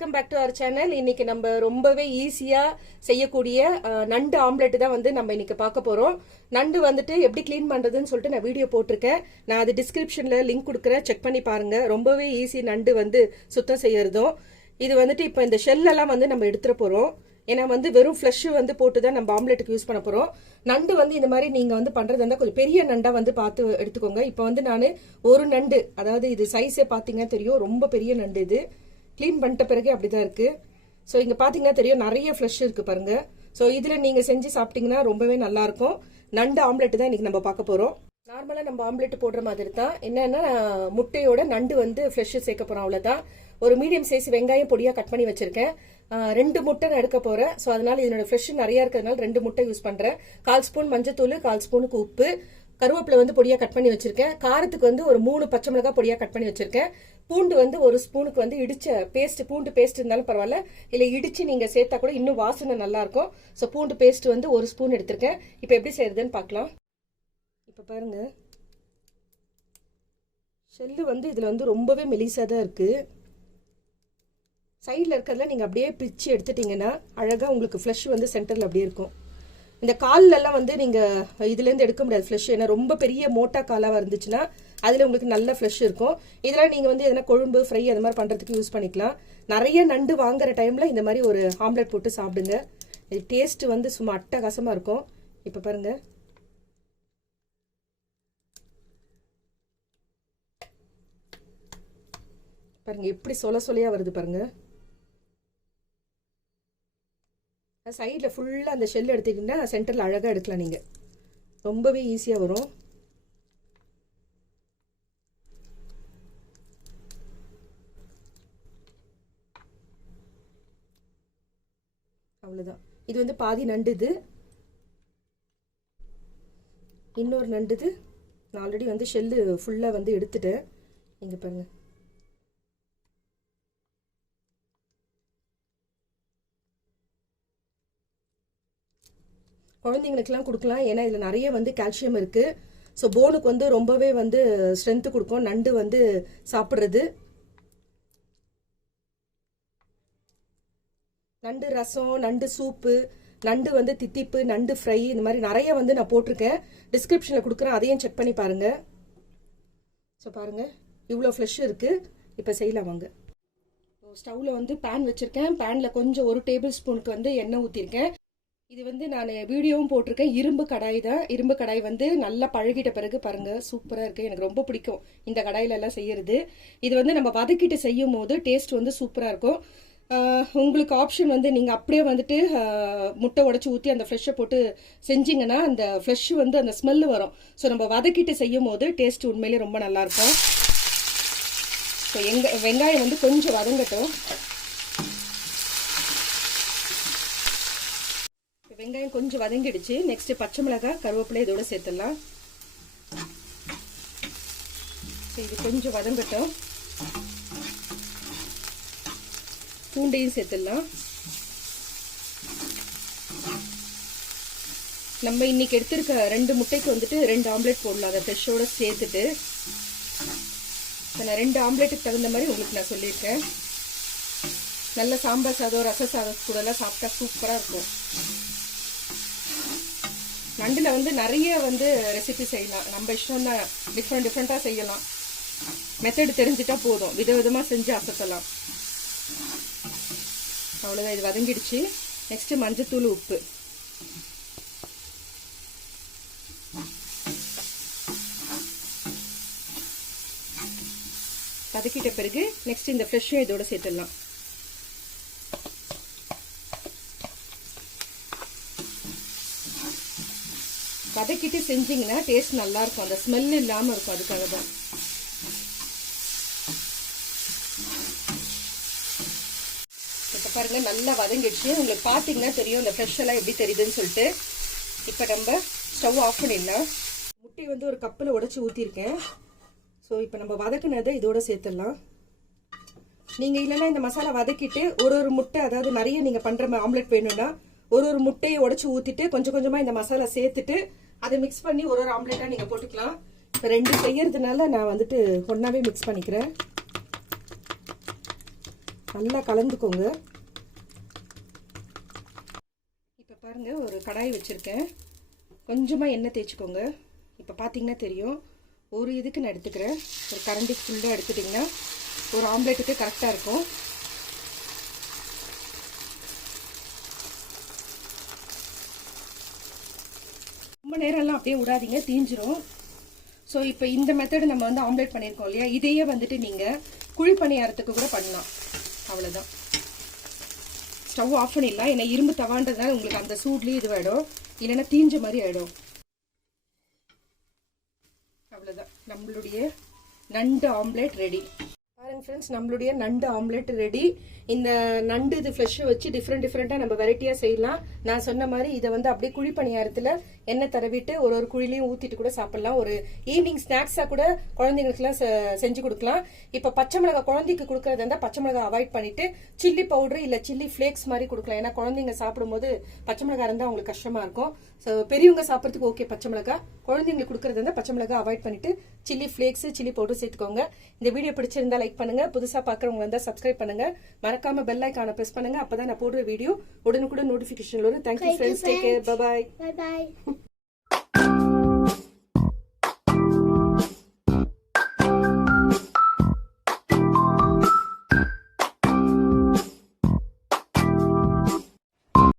Welcome back to our channel. இன்னைக்கு நம்ம ரொம்பவே ஈஸியா செய்யக்கூடிய நண்டு ஆம்லெட் தான் வந்து நம்ம இன்னைக்கு பார்க்க போறோம். நண்டு வந்துட்டு எப்படி கிளீன் பண்றதுன்னு சொல்லிட்டு நான் வீடியோ போட்டிருக்கேன். நான் அது டிஸ்கிரிப்ஷன்ல லிங்க் கொடுக்குறேன், செக் பண்ணி பாருங்க. ரொம்பவே ஈஸி நண்டு வந்து சுத்தம் செய்யறதும். இது வந்துட்டு இப்போ இந்த ஷெல்லெல்லாம் வந்து நம்ம எடுத்துட போறோம். ஏன்னா வந்து வெறும் ஃப்ளஷ் வந்து போட்டு தான் நம்ம ஆம்லெட்டுக்கு யூஸ் பண்ண போறோம். நண்டு வந்து இந்த மாதிரி நீங்க வந்து பண்றது இருந்தால் கொஞ்சம் பெரிய நண்டா வந்து பார்த்து எடுத்துக்கோங்க. இப்போ வந்து நான் ஒரு நண்டு, அதாவது இது சைஸே பார்த்தீங்கன்னா தெரியும், ரொம்ப பெரிய நண்டு. இது கிளீன் பண்ணிட்ட பிறகு அப்படிதான் இருக்கு. ஸோ இங்க பாத்தீங்கன்னா தெரியும், நிறைய ஃப்ளஷ் இருக்கு பாருங்க. ஸோ இதுல நீங்க செஞ்சு சாப்பிட்டீங்கன்னா ரொம்பவே நல்லா இருக்கும். நண்டு ஆம்லெட் தான் இன்னைக்கு நம்ம பார்க்க போறோம். நார்மலா நம்ம ஆம்லெட் போடுற மாதிரி தான். என்னன்னா முட்டையோட நண்டு வந்து ஃப்ரெஷ் சேர்க்க போறோம், அவ்வளவுதான். ஒரு மீடியம் சைஸ் வெங்காயம் பொடியா கட் பண்ணி வச்சிருக்கேன். 2 முட்டை நான் எடுக்க போறேன். ஸோ அதனால இதனோட ஃப்ரெஷ் நிறைய இருக்கிறதுனால 2 முட்டை யூஸ் பண்றேன். 1/4 ஸ்பூன் மஞ்சத்தூள், 1/4 ஸ்பூனுக்கு உப்பு, கருவேப்பிலை வந்து பொடியா கட் பண்ணி வச்சிருக்கேன். காரத்துக்கு வந்து ஒரு 3 பச்சை மிளகாய் பொடியா கட் பண்ணி வச்சிருக்கேன். பூண்டு வந்து 1 ஸ்பூனுக்கு வந்து இடிச்ச பேஸ்ட், பூண்டு பேஸ்ட் இருந்தாலும் பரவாயில்ல, இல்ல இடிச்சு நீங்க சேர்த்தா கூட இன்னும் வாசனை நல்லா இருக்கும். ஸோ பூண்டு பேஸ்ட் வந்து 1 ஸ்பூன் எடுத்திருக்கேன். இப்போ எப்படி செய்யறதுன்னு பார்க்கலாம். இப்போ பாருங்க, ஷெல்லு வந்து இதுல வந்து ரொம்பவே மெலிசா தான் இருக்கு. சைடில் இருக்கிறதுல நீங்கள் அப்படியே பிச்சு எடுத்துட்டீங்கன்னா அழகாக உங்களுக்கு ஃப்ளஷ் வந்து சென்டரில் அப்படியே இருக்கும். இந்த கால்லெல்லாம் வந்து நீங்கள் இதுலேருந்து எடுக்க முடியாது ஃப்ளஷ். ஏன்னா ரொம்ப பெரிய மோட்டா காலாக இருந்துச்சுன்னா அதில் உங்களுக்கு நல்ல ஃப்ளஷ் இருக்கும். இதெல்லாம் நீங்கள் வந்து எதனா கொழும்பு ஃப்ரை அது மாதிரி பண்ணுறதுக்கு யூஸ் பண்ணிக்கலாம். நிறைய நண்டு வாங்குற டைமில் இந்த மாதிரி ஒரு ஆம்லெட் போட்டு சாப்பிடுங்க. இது டேஸ்ட் வந்து சும்மா அட்டகாசமாக இருக்கும். இப்போ பாருங்க, பாருங்க எப்படி சொலையாக வருது பாருங்க. சைடில் ஃபுல்லாக அந்த ஷெல் எடுத்துக்கிட்டா சென்டரில் அழகாக எடுக்கலாம். நீங்கள் ரொம்பவே ஈஸியாக வரும். அவ்வளோதான். இது வந்து பாதி நண்டுது, இன்னொரு நண்டுது. நான் ஆல்ரெடி வந்து ஷெல்லு ஃபுல்லாக வந்து எடுத்துட்டேன். இங்கே பாருங்க, குழந்தைங்களுக்குலாம் கொடுக்கலாம். ஏன்னா இதில் நிறைய வந்து கால்சியம் இருக்கு. ஸோ போனுக்கு வந்து ரொம்பவே வந்து ஸ்ட்ரென்த்து கொடுக்கும் நண்டு வந்து சாப்பிட்றது. நண்டு ரசம், நண்டு சூப்பு, நண்டு வந்து தித்திப்பு, நண்டு ஃப்ரை, இந்த மாதிரி நிறைய வந்து நான் போட்டிருக்கேன். டிஸ்கிரிப்ஷனில் கொடுக்குறேன், அதையும் செக் பண்ணி பாருங்க. ஸோ பாருங்க, இவ்வளோ ஃப்ளஷ் இருக்கு. இப்போ செய்யலாம் வாங்க. ஸ்டவ்வில் வந்து பேன் வச்சிருக்கேன். பேனில் கொஞ்சம் 1 டேபிள் ஸ்பூனுக்கு வந்து எண்ணெய் ஊற்றிருக்கேன். இது வந்து நான் வீடியோவும் போட்டிருக்கேன். இரும்பு கடாய் தான். இரும்பு கடாய் வந்து நல்லா பழகிட்ட பிறகு பாருங்க சூப்பராக இருக்குது. எனக்கு ரொம்ப பிடிக்கும் இந்த கடாயில எல்லாம் செய்யறது. இது வந்து நம்ம வதக்கிட்டு செய்யும் போது டேஸ்ட் வந்து சூப்பராக இருக்கும். உங்களுக்கு ஆப்ஷன் வந்து நீங்கள் அப்படியே வந்துட்டு முட்டை உடச்சி ஊற்றி அந்த ஃப்ரெஷ்ஷை போட்டு செஞ்சிங்கன்னா அந்த ஃப்ரெஷ் வந்து அந்த ஸ்மெல்லு வரும். ஸோ நம்ம வதக்கிட்டு செய்யும் போது டேஸ்ட் உண்மையிலேயே ரொம்ப நல்லாயிருக்கும். ஸோ வெங்காயம் வந்து கொஞ்சம் வதங்கட்டும். வெங்காயம் கொஞ்சம் வதங்கிடுச்சு. நெக்ஸ்ட் பச்சை மிளகாய், கருவேப்பிலை இதோட சேர்த்துடலாம். இது கொஞ்சம் வதங்கட்டும். பூண்டையும் சேர்த்துடலாம். நம்ம இன்னைக்கு எடுத்திருக்க 2 முட்டைக்கு வந்துட்டு 2 ஆம்லெட் போடலாம். அதை ஃப்ரெஷ்ஷோட சேர்த்துட்டு நான் 2 ஆம்லெட்டுக்கு தகுந்த மாதிரி உங்களுக்கு நான் சொல்லியிருக்கேன். நல்ல சாம்பார் சாதம், ரச சாதம் கூட எல்லாம் சாப்பிட்டா சூப்பரா இருக்கும். நண்டுல வந்து நிறைய வந்து ரெசிபி செய்யலாம். நம்ம இஷ்டம் தான், டிஃப்ரெண்டா செய்யலாம். மெத்தட் தெரிஞ்சுட்டா போதும், விதவிதமா செஞ்சு அசத்தலாம். அவ்வளவுதான். இது வதங்கிடுச்சு. நெக்ஸ்ட் மஞ்சத்தூள், உப்பு. வதக்கிட்ட பிறகு நெக்ஸ்ட் இந்த ஃப்ரெஷ்ஷும் இதோட சேர்த்துடலாம். வதக்கிட்டு செஞ்சீங்கன்னா டேஸ்ட் நல்லா இருக்கும், அந்த ஸ்மெல் இல்லாம இருக்கும். அதுக்காக தான். இப்ப பாருங்க நல்லா வதங்கிடுச்சு. உங்களுக்கு பாத்தீங்கன்னா தெரியும் இந்த ஃப்ரெஷ் எல்லாம் எப்படி தெரியுதுன்னு சொல்லிட்டு. இப்ப நம்ம ஸ்டவ் ஆஃப் பண்ணிடலாம். முட்டை வந்து ஒரு கப்பில் உடைச்சு ஊத்திருக்கேன். ஸோ இப்போ நம்ம வதக்குனதை இதோட சேர்த்துடலாம். நீங்க இல்லைன்னா இந்த மசாலா வதக்கிட்டு ஒரு முட்டை, அதாவது நிறைய நீங்க பண்ற ஆம்லெட் வேணும்னா ஒரு முட்டையை உடைச்சு ஊத்திட்டு கொஞ்சம் கொஞ்சமா இந்த மசாலா சேர்த்துட்டு அதை மிக்ஸ் பண்ணி ஒரு ஆம்லெட்டா நீங்க போட்டுக்கலாம். இப்போ 2 செய்யறதுனால நான் வந்துட்டு ஒன்னாவே மிக்ஸ் பண்ணிக்கிறேன். நல்லா கலந்துக்கோங்க. இப்போ பாருங்க, ஒரு கடாய் வச்சிருக்கேன். கொஞ்சமாக எண்ணெய் தேய்ச்சிக்கோங்க. இப்போ பார்த்தீங்கன்னா தெரியும், ஒரு இதுக்கு நான் எடுத்துக்கிறேன். ஒரு கரண்டி ஃபுல்லாக எடுத்துட்டிங்கன்னா ஒரு ஆம்லேட்டுக்கு கரெக்டாக இருக்கும். ரொம்ப நேரம்லாம் அப்படியே விடாதீங்க, தீஞ்சிரும். ஸோ இப்போ இந்த மெத்தடு நம்ம வந்து ஆம்லேட் பண்ணியிருக்கோம் இல்லையா, இதையே வந்துட்டு நீங்கள் குழி பணியாரத்துக்கு கூட பண்ணலாம். அவ்வளோதான். ஸ்டவ் ஆஃப் பண்ணிடலாம். ஏன்னா இரும்பு தவான்றதுனால உங்களுக்கு அந்த சூட்லேயும் இதுவாயிடும், இல்லைன்னா தீஞ்ச மாதிரி ஆகிடும். அவ்வளோதான், நம்மளுடைய நண்டு ஆம்லேட் ரெடி. பாருங்க ஃப்ரெண்ட்ஸ், நம்மளுடைய நண்டு ஆம்லேட் ரெடி. இந்த நண்டு இது ஃப்ளஷை வச்சு டிஃப்ரெண்ட்டாக நம்ம வெரைட்டியாக செய்யலாம். நான் சொன்ன மாதிரி இதை வந்து அப்படியே குழி பணியாரத்தில் எண்ணெய் தடவிட்டு ஒரு குழிலையும் ஊற்றிட்டு கூட சாப்பிடலாம். ஒரு ஈவினிங் ஸ்நாக்ஸாக கூட குழந்தைங்களுக்குலாம் செஞ்சு கொடுக்கலாம். இப்போ பச்சை மிளகாய் குழந்தைக்கு கொடுக்கறதா இருந்தால் பச்சை மிளகாய் அவாய்ட் பண்ணிட்டு சில்லி பவுடர் இல்லை சில்லி ஃப்ளேக்ஸ் மாதிரி கொடுக்கலாம். ஏன்னா குழந்தைங்க சாப்பிடும்போது பச்சை மிளகாய் இருந்தால் அவங்களுக்கு கஷ்டமாக இருக்கும். ஸோ பெரியவங்க சாப்பிட்றதுக்கு ஓகே பச்சை மிளகாய், குழந்தைங்களுக்கு கொடுக்கறது இருந்தால் பச்சை மிளகாய் அவாய்ட் பண்ணிட்டு சில்லி ஃப்ளேக்ஸ் சில்லி பவுடர் சேர்த்துக்கோங்க. இந்த வீடியோ பிடிச்சிருந்தா லைக் பண்ணுங்க. புதுசாக பார்க்குறவங்க இருந்தால் சப்ஸ்கிரைப் பண்ணுங்க. மறக்காம பெல் ஐகானை பிரஸ் பண்ணுங்க. அப்பதான் நான் போடுற வீடியோ உடனுக்குடன் நோட்டிபிகேஷன் வரும். Thank you friends, take care, bye bye.